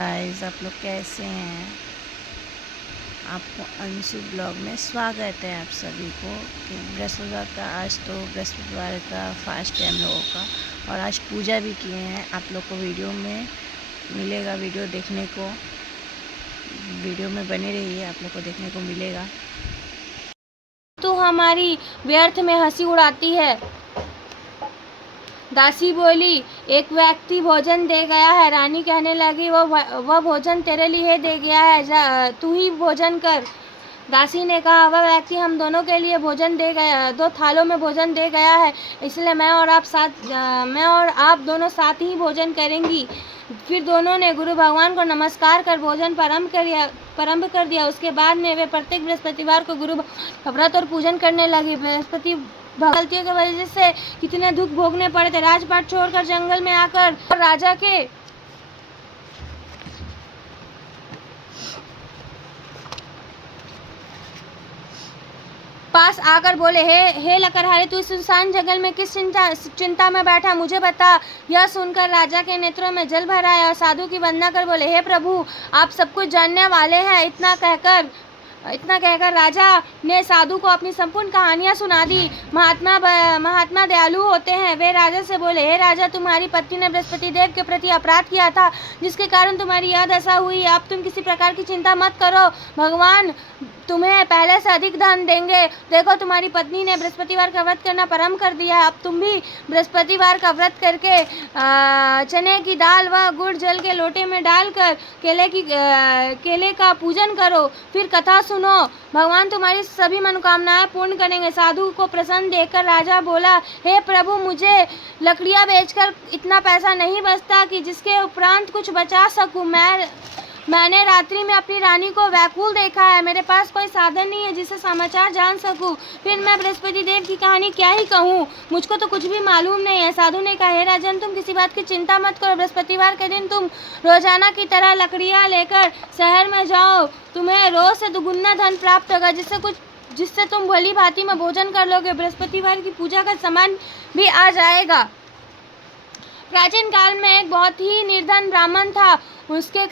Guys, आप लोग कैसे हैं। आपको अंशु ब्लॉग में स्वागत है आप सभी को। कि बृहस्पतिवार का आज तो बृहस्पतिवार का फास्ट है हम लोगों का, और आज पूजा भी किए हैं। आप लोग को वीडियो में मिलेगा, वीडियो देखने को, वीडियो में बने रहिए, आप लोग को देखने को मिलेगा। तू हमारी व्यर्थ में हंसी उड़ाती है। दासी बोली, एक व्यक्ति भोजन दे गया है। रानी कहने लगी, वह भोजन तेरे लिए दे गया है, तू ही भोजन कर। दासी ने कहा, वह व्यक्ति हम दोनों के लिए भोजन दे गया, 2 थालों में भोजन दे गया है, इसलिए मैं और आप दोनों साथ ही भोजन करेंगी। फिर दोनों ने गुरु भगवान को नमस्कार कर भोजन प्रारंभ कर दिया। उसके बाद में वे प्रत्येक बृहस्पतिवार को गुरु व्रत और पूजन करने लगी। बृहस्पति गलतियों की वजह से कितने दुख भोगने पड़े थे। राजपाट छोड़कर जंगल में आकर राजा के पास आकर बोले, हे लकड़हारे, तू इस सुनसान जंगल में किस चिंता में बैठा, मुझे बता। यह सुनकर राजा के नेत्रों में जल भर आया और साधु की वंदना कर बोले, हे प्रभु, आप सब कुछ जानने वाले हैं। इतना कहकर राजा ने साधु को अपनी संपूर्ण कहानियां सुना दी। महात्मा दयालु होते हैं। वे राजा से बोले, हे राजा, तुम्हारी पत्नी ने बृहस्पति देव के प्रति अपराध किया था, जिसके कारण तुम्हारी यह दशा हुई। अब तुम किसी प्रकार की चिंता मत करो, भगवान तुम्हें पहले से अधिक धन देंगे। देखो, तुम्हारी पत्नी ने बृहस्पतिवार का व्रत करना प्रारंभ कर दिया है। अब तुम भी बृहस्पतिवार का व्रत करके चने की दाल व गुड़ जल के लोटे में डालकर केले का पूजन करो। फिर कथा सुनो, भगवान तुम्हारी सभी मनोकामनाएं पूर्ण करेंगे। साधु को प्रसन्न देखकर राजा बोला, हे प्रभु, मुझे लकड़ियां बेचकर इतना पैसा नहीं बचता कि जिसके उपरांत कुछ बचा सकूं। मैंने रात्रि में अपनी रानी को व्याकुल देखा है। मेरे पास कोई साधन नहीं है जिससे समाचार जान सकूं। फिर मैं बृहस्पति देव की कहानी क्या ही कहूँ, मुझको तो कुछ भी मालूम नहीं है। साधु ने कहा, हे राजन, तुम किसी बात की चिंता मत करो। बृहस्पतिवार के दिन तुम रोजाना की तरह लकड़ियाँ लेकर शहर में जाओ। तुम्हें रोज से दुगुना धन प्राप्त होगा, जिससे तुम भली भांति में भोजन कर लोगे। बृहस्पतिवार की पूजा का सामान भी आ जाएगा। प्राचीन काल में एक बहुत ही निर्धन ब्राह्मण था। उसके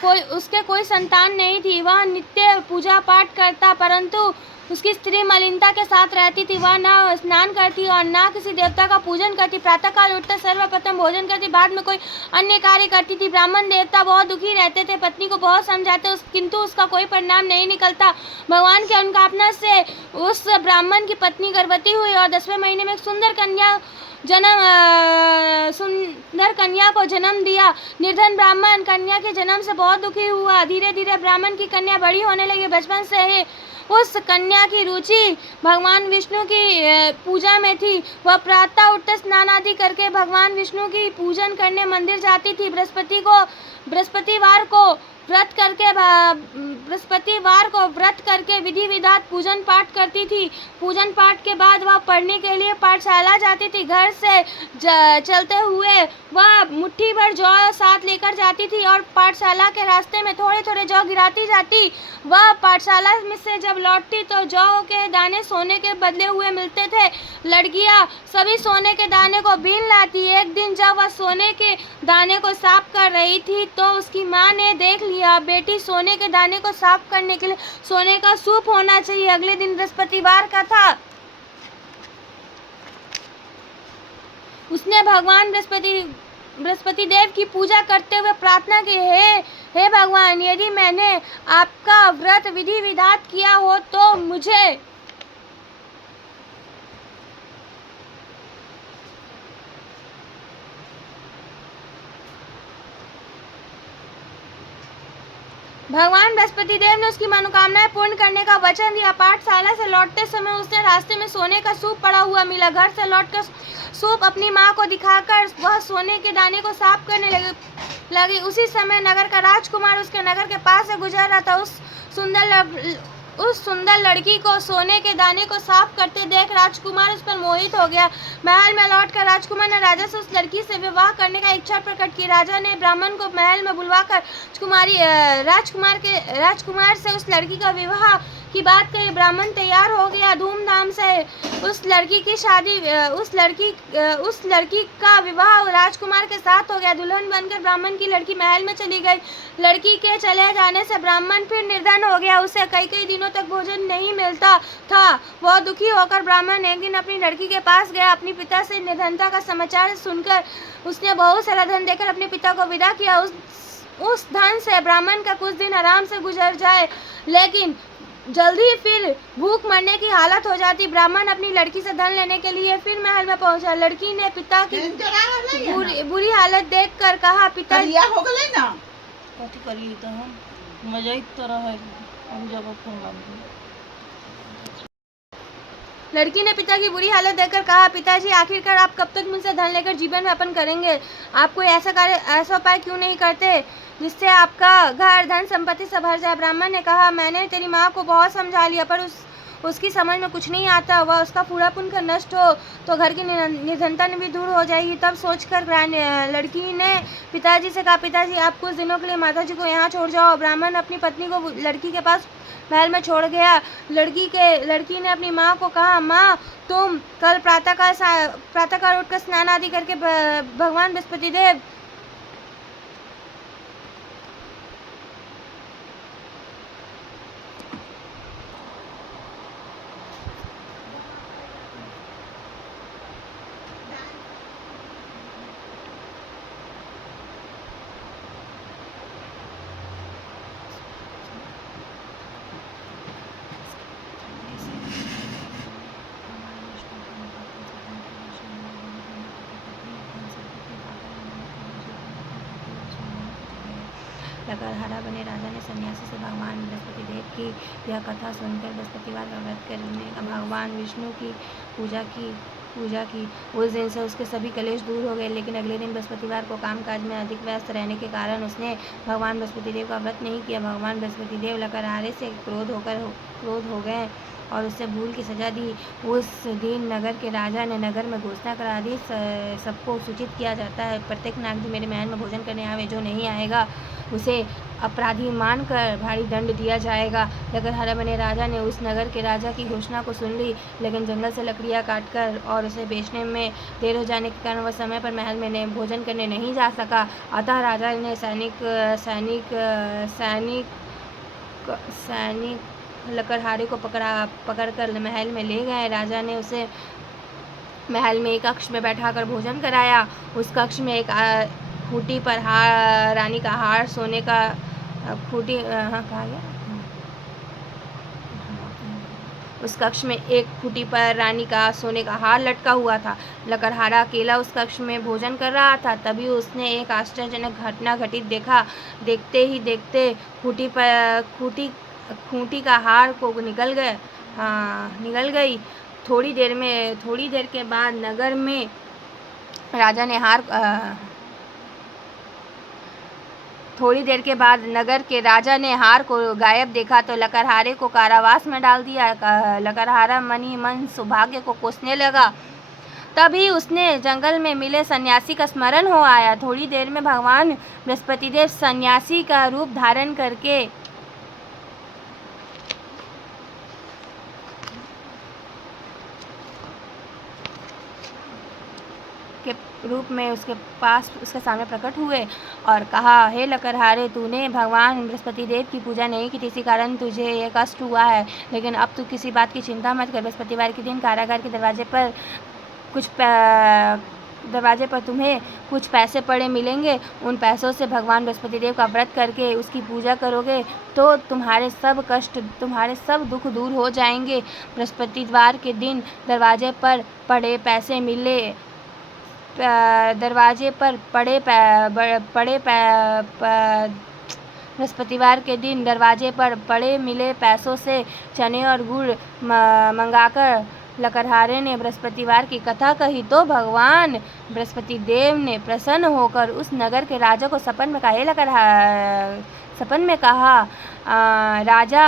कोई संतान नहीं थी। वह नित्य पूजा पाठ करता, परंतु उसकी स्त्री मलिनता के साथ रहती थी। वह न स्नान करती और न किसी देवता का पूजन करती। प्रातःकाल उठकर सर्वप्रथम भोजन करती, बाद में कोई अन्य कार्य करती थी। ब्राह्मण देवता बहुत दुखी रहते थे। पत्नी को बहुत समझाते, किंतु उसका कोई परिणाम नहीं निकलता। भगवान के अनुकंपा से उस ब्राह्मण की पत्नी गर्भवती हुई और 10वें महीने में एक सुंदर कन्या को जन्म दिया। निर्धन ब्राह्मण कन्या के जन्म से बहुत दुखी हुआ। धीरे धीरे ब्राह्मण की कन्या बड़ी होने लगी। बचपन से ही उस कन्या की रुचि भगवान विष्णु की पूजा में थी। वह प्रातः उठकर स्नान आदि करके भगवान विष्णु की पूजन करने मंदिर जाती थी। बृहस्पतिवार को व्रत करके विधि विधान पूजन पाठ करती थी। पूजन पाठ के बाद वह पढ़ने के लिए पाठशाला जाती थी। घर से चलते हुए वह मुट्ठी भर जौ साथ लेकर जाती थी और पाठशाला के रास्ते में थोड़े थोड़े जौ गिराती जाती। वह पाठशाला में से जब लौटती तो जौ के दाने सोने के बदले हुए मिलते थे। लड़कियां सभी सोने के दाने को बीन लाती। एक दिन जब वह सोने के दाने को साफ कर रही थी तो उसकी माँ ने देख लिया। बेटी, सोने के दाने को साफ करने के लिए सोने का सूप होना चाहिए। अगले दिन बृहस्पतिवार का था। उसने भगवान बृहस्पति देव की पूजा करते हुए प्रार्थना की, हे भगवान, यदि मैंने आपका व्रत विधि विधान किया हो तो मुझे भगवान बृहस्पति देव ने उसकी मनोकामनाएं पूर्ण करने का वचन दिया। पाठशाला से लौटते समय उसने रास्ते में सोने का सूप पड़ा हुआ मिला। घर से लौटकर सूप अपनी माँ को दिखाकर वह सोने के दाने को साफ करने लगी। उसी समय नगर का राजकुमार उसके नगर के पास से गुजर रहा था। उस सुंदर लड़की को सोने के दाने को साफ करते देख राजकुमार उस पर मोहित हो गया। महल में लौटकर राजकुमार ने राजा से उस लड़की से विवाह करने का इच्छा प्रकट की। राजा ने ब्राह्मण को महल में बुलवाकर राजकुमार से उस लड़की का विवाह की बात कही। ब्राह्मण तैयार हो गया धूमधाम से। उस लड़की की शादी उस लड़की का विवाह राजकुमार के साथ हो गया। दुल्हन बनकर ब्राह्मण की लड़की महल में चली गई। लड़की के चले जाने से ब्राह्मण फिर निर्धन हो गया। उसे कई कई दिनों तक भोजन नहीं मिलता था। वह दुखी होकर ब्राह्मण एक दिन अपनी लड़की के पास गया। अपने पिता से निर्धनता का समाचार सुनकर उसने बहुत सारा धन देकर अपने पिता को विदा किया। उस धन से ब्राह्मण का कुछ दिन आराम से गुजर जाए, लेकिन जल्दी फिर भूख मरने की हालत हो जाती। ब्राह्मण अपनी लड़की से धन लेने के लिए फिर महल में पहुंचा। लड़की ने पिता की बुरी हालत देखकर कहा, पिताजी हो गए ना कथी करिए तो हम मजा ही तरह है हम जब फोन लड़की ने पिता की बुरी हालत देखकर कहा, पिताजी आखिरकार आप कब तक मुझसे धन लेकर जीवन यापन करेंगे? आप कोई ऐसा उपाय क्यों नहीं करते जिससे आपका घर धन संपत्ति से भर जाए? ब्राह्मण ने कहा, मैंने तेरी माँ को बहुत समझा लिया पर उसकी समझ में कुछ नहीं आता। वह उसका पूरापुन कर नष्ट हो तो घर की निर्धनता भी दूर हो जाएगी। तब सोचकर लड़की ने पिताजी से कहा, पिताजी आप कुछ दिनों के लिए माताजी को यहाँ छोड़ जाओ। ब्राह्मण अपनी पत्नी को लड़की के पास महल में छोड़ गया। लड़की ने अपनी माँ को कहा, माँ तुम कल प्रातःकाल उठकर स्नान आदि करके भगवान बृहस्पति देव लकड़हारा बने राजा ने सन्यासी से भगवान बृहस्पति देव की यह कथा सुनकर बृहस्पतिवार का व्रत करने का भगवान विष्णु की पूजा की। उस दिन से उसके सभी क्लेश दूर हो गए। लेकिन अगले दिन बृहस्पतिवार को कामकाज में अधिक व्यस्त रहने के कारण उसने भगवान बृहस्पति देव का व्रत नहीं किया। भगवान बृहस्पति देव लकड़हारे से क्रोध हो गए और उससे भूल की सजा दी। उस दिन नगर के राजा ने नगर में घोषणा करा दी, सबको सूचित किया जाता है, प्रत्येक नाग जो मेरे महल में भोजन करने आवे, जो नहीं आएगा उसे अपराधी मानकर भारी दंड दिया जाएगा। लकड़हारा बने राजा ने उस नगर के राजा की घोषणा को सुन ली, लेकिन जंगल से लकड़ियाँ काटकर और उसे बेचने में देर हो जाने के कारण वह समय पर महल में भोजन करने नहीं जा सका। अतः राजा ने सैनिक लकड़हारे को पकड़कर महल में ले गए। राजा ने उसे महल में एक कक्ष में बैठाकर भोजन कराया। उस कक्ष में एक खूंटी पर रानी का हार सोने का खूंटी कहा गया। उस कक्ष में एक खूंटी पर रानी का सोने का हार लटका हुआ था। लकड़हारा अकेला उस कक्ष में भोजन कर रहा था। तभी उसने एक आश्चर्यजनक घटना घटित देखा। देखते ही देखते खूंटी का हार को निकल गई। थोड़ी देर के बाद नगर में राजा ने थोड़ी देर के बाद नगर के राजा ने हार को गायब देखा तो लकड़हारे को कारावास में डाल दिया। लकड़हारा मन ही मन सौभाग्य को कोसने लगा। तभी उसने जंगल में मिले सन्यासी का स्मरण हो आया। थोड़ी देर में भगवान बृहस्पति देव सन्यासी का रूप धारण करके रूप में उसके सामने प्रकट हुए और कहा, हे लकड़हारे, तूने भगवान बृहस्पति देव की पूजा नहीं की थी, इसी कारण तुझे ये कष्ट हुआ है। लेकिन अब तू किसी बात की चिंता मत कर। बृहस्पतिवार के दिन कारागार के दरवाजे पर तुम्हें कुछ पैसे पड़े मिलेंगे। उन पैसों से भगवान बृहस्पति देव का व्रत करके उसकी पूजा करोगे तो तुम्हारे सब कष्ट, तुम्हारे सब दुख दूर हो जाएंगे। बृहस्पतिवार के दिन दरवाजे पर पड़े बृहस्पतिवार के दिन दरवाजे पर पड़े मिले पैसों से चने और गुड़ मंगाकर लकड़हारे ने बृहस्पतिवार की कथा कही तो भगवान बृहस्पति देव ने प्रसन्न होकर उस नगर के राजा को सपन में कहा, राजा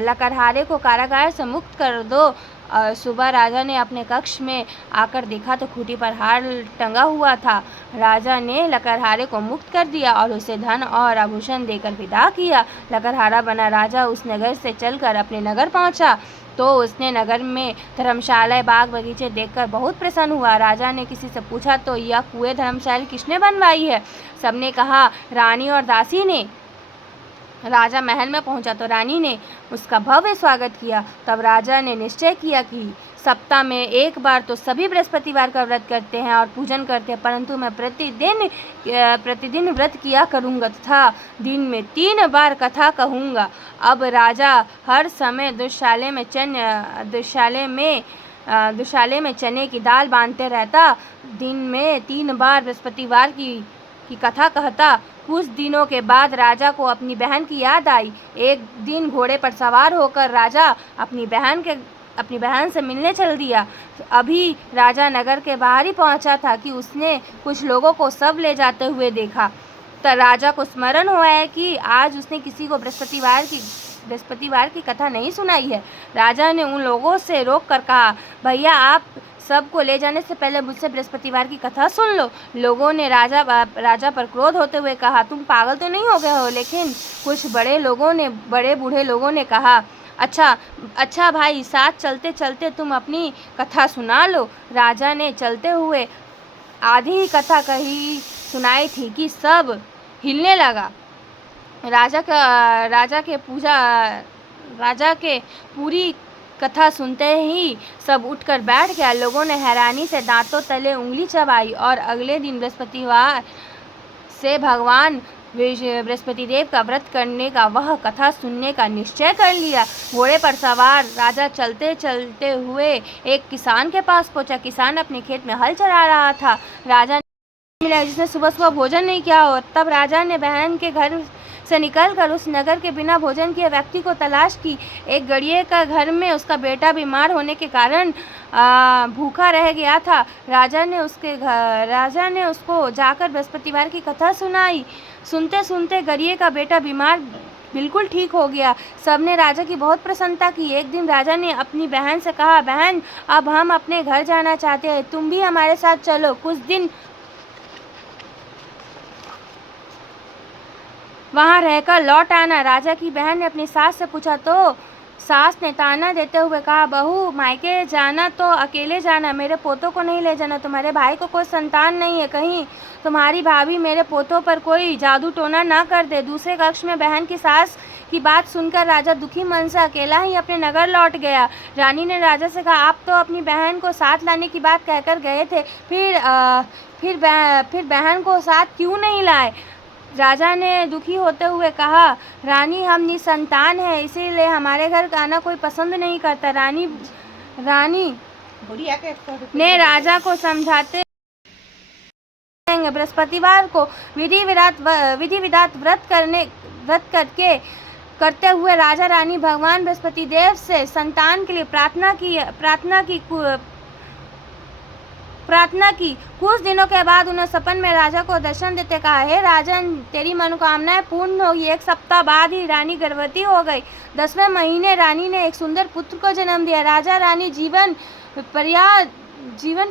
लकड़हारे को कारागार से मुक्त कर दो। सुबह राजा ने अपने कक्ष में आकर देखा तो खूंटी पर हार टंगा हुआ था। राजा ने लकड़हारे को मुक्त कर दिया और उसे धन और आभूषण देकर विदा किया। लकड़हारा बना राजा उस नगर से चलकर अपने नगर पहुंचा तो उसने नगर में धर्मशालाएं बाग बगीचे देखकर बहुत प्रसन्न हुआ। राजा ने किसी से पूछा तो यह कुएं धर्मशाला किसने बनवाई है? सबने कहा रानी और दासी ने। राजा महल में पहुंचा तो रानी ने उसका भव्य स्वागत किया। तब राजा ने निश्चय किया कि सप्ताह में एक बार तो सभी बृहस्पतिवार का व्रत करते हैं और पूजन करते हैं, परंतु मैं प्रतिदिन व्रत किया करूंगा तथा दिन में 3 बार कथा कहूंगा। अब राजा हर समय दुशाले में चने की दाल बांधते रहता, दिन में 3 बार बृहस्पतिवार की कथा कहता। कुछ दिनों के बाद राजा को अपनी बहन की याद आई। एक दिन घोड़े पर सवार होकर राजा अपनी बहन से मिलने चल दिया। अभी राजा नगर के बाहर ही पहुंचा था कि उसने कुछ लोगों को सब ले जाते हुए देखा। तो राजा को स्मरण हुआ है कि आज उसने किसी को बृहस्पतिवार की कथा नहीं सुनाई है। राजा ने उन लोगों से रोक कर कहा, भैया आप सबको ले जाने से पहले मुझसे बृहस्पतिवार की कथा सुन लो। लोगों ने राजा पर क्रोध होते हुए कहा, तुम पागल तो नहीं हो गए हो? लेकिन कुछ बड़े बूढ़े लोगों ने कहा, अच्छा भाई, साथ चलते चलते तुम अपनी कथा सुना लो। राजा ने चलते हुए आधी ही कथा कही सुनाई थी कि सब हिलने लगा। राजा के पूरी कथा सुनते ही सब उठकर बैठ गया। लोगों ने हैरानी से दांतों तले उंगली चबाई और अगले दिन बृहस्पतिवार से भगवान बृहस्पति देव का व्रत करने का वह कथा सुनने का निश्चय कर लिया। घोड़े पर सवार राजा चलते चलते हुए एक किसान के पास पहुंचा। किसान अपने खेत में हल चला रहा था। राजा ने मिला जिसने सुबह सुबह भोजन नहीं किया हो। तब राजा ने बहन के घर से निकलकर उस नगर के बिना भोजन किए व्यक्ति को तलाश की। एक गड़िए का घर में उसका बेटा बीमार होने के कारण भूखा रह गया था। राजा ने उसको जाकर बृहस्पतिवार की कथा सुनाई। सुनते सुनते गड़िए का बेटा बीमार बिल्कुल ठीक हो गया। सबने राजा की बहुत प्रसन्नता की। एक दिन राजा ने अपनी बहन से कहा, बहन अब हम अपने घर जाना चाहते हैं, तुम भी हमारे साथ चलो, कुछ दिन वहां रहकर लौट आना। राजा की बहन ने अपनी सास से पूछा तो सास ने ताना देते हुए कहा, बहू मायके जाना तो अकेले जाना, मेरे पोतों को नहीं ले जाना। तुम्हारे भाई को कोई संतान नहीं है, कहीं तुम्हारी भाभी मेरे पोतों पर कोई जादू टोना ना कर दे। दूसरे कक्ष में बहन की सास की बात सुनकर राजा दुखी मन से अकेला ही अपने नगर लौट गया। रानी ने राजा से कहा, आप तो अपनी बहन को साथ लाने की बात कहकर गए थे, फिर बहन को साथ क्यों नहीं लाए? राजा ने दुखी होते हुए कहा, रानी हम निसंतान हैं, इसीलिए हमारे घर आना कोई पसंद नहीं करता। रानी ने राजा को समझाते बृहस्पतिवार को विधि विधात व्रत करते हुए राजा रानी भगवान बृहस्पति देव से संतान के लिए प्रार्थना की। कुछ दिनों के बाद उन्हें सपन में राजा को दर्शन देते कहा, हे राजन, तेरी मनोकामनाएं पूर्ण होगी। 1 सप्ताह बाद ही रानी गर्भवती हो गई। 10वें महीने रानी ने एक सुंदर पुत्र को जन्म दिया। राजा रानी जीवन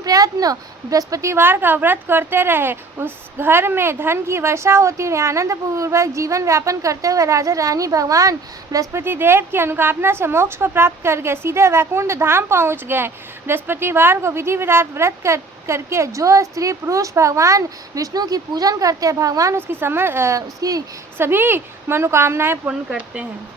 प्रयत्न बृहस्पतिवार का व्रत करते रहे। उस घर में धन की वर्षा होती रही। आनंद पूर्वक जीवन व्यापन करते हुए राजा रानी भगवान बृहस्पति देव की अनुकामना से मोक्ष को प्राप्त कर गए, सीधे वैकुंठ धाम पहुंच गए। बृहस्पतिवार को विधि विधात व्रत करके जो स्त्री पुरुष भगवान विष्णु की पूजन करते हैं, भगवान उसकी सभी मनोकामनाएं पूर्ण करते हैं।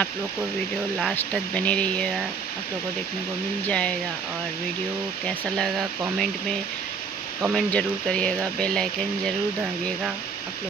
आप लोग को वीडियो लास्ट तक बने रहिएगा, आप लोग को देखने को मिल जाएगा। और वीडियो कैसा लगा कमेंट ज़रूर करिएगा, बेल आइकन ज़रूर दबाइएगा। आप लोग